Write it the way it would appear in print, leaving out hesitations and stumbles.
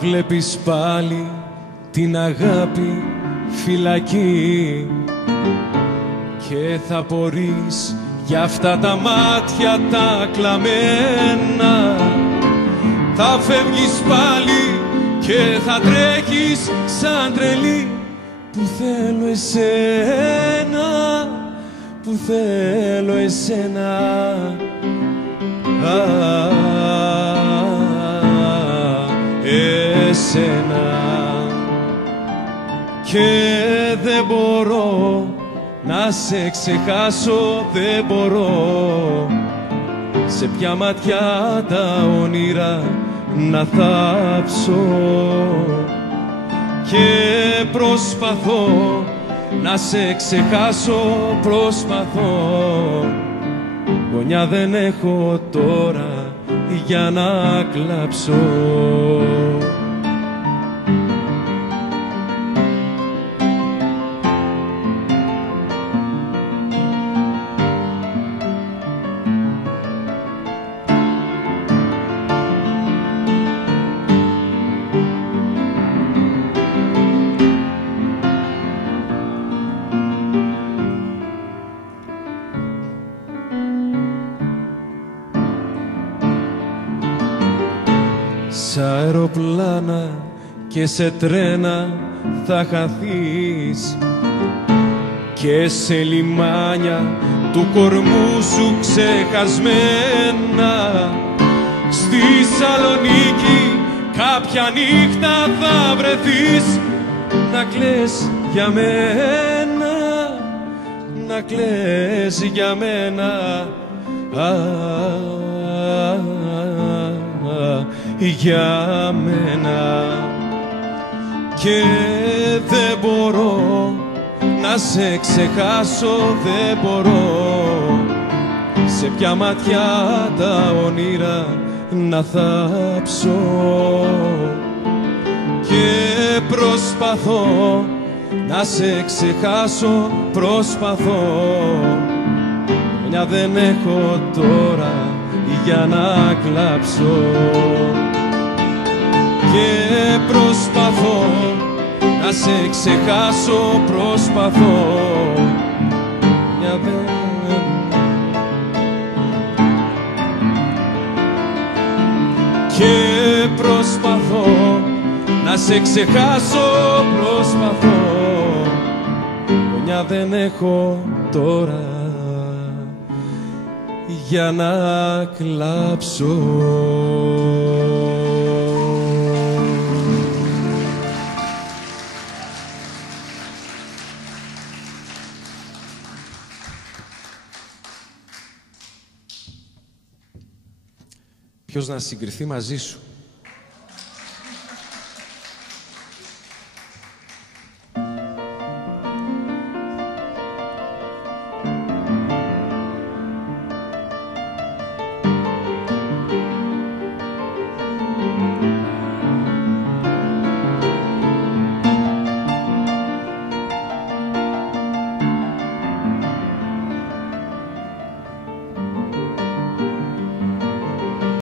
βλέπεις πάλι την αγάπη φυλακή και θα πορείς για αυτά τα μάτια τα κλαμμένα. Θα φεύγεις πάλι και θα τρέχεις σαν τρελή που θέλω εσένα, που θέλω εσένα. Εσένα. Και δεν μπορώ να σε ξεχάσω, δεν μπορώ σε ποια ματιά τα όνειρα να θάψω. Και προσπαθώ να σε ξεχάσω, προσπαθώ. Γωνιά δεν έχω τώρα για να κλάψω. Σ' αεροπλάνα και σε τρένα θα χαθείς και σε λιμάνια του κορμού σου ξεχασμένα. Στη Σαλονίκη κάποια νύχτα θα βρεθείς να κλαις για μένα, να κλαις για μένα. Για μένα. Και δεν μπορώ να σε ξεχάσω, δεν μπορώ σε ποια ματιά τα όνειρα να θάψω. Και προσπαθώ να σε ξεχάσω, προσπαθώ. Μια δεν έχω τώρα για να κλάψω. Και προσπαθώ να σε ξεχάσω, προσπαθώ. Μια δεν... Και προσπαθώ να σε ξεχάσω, προσπαθώ. Μια δεν έχω τώρα για να κλάψω. Ποιος να συγκριθεί μαζί σου?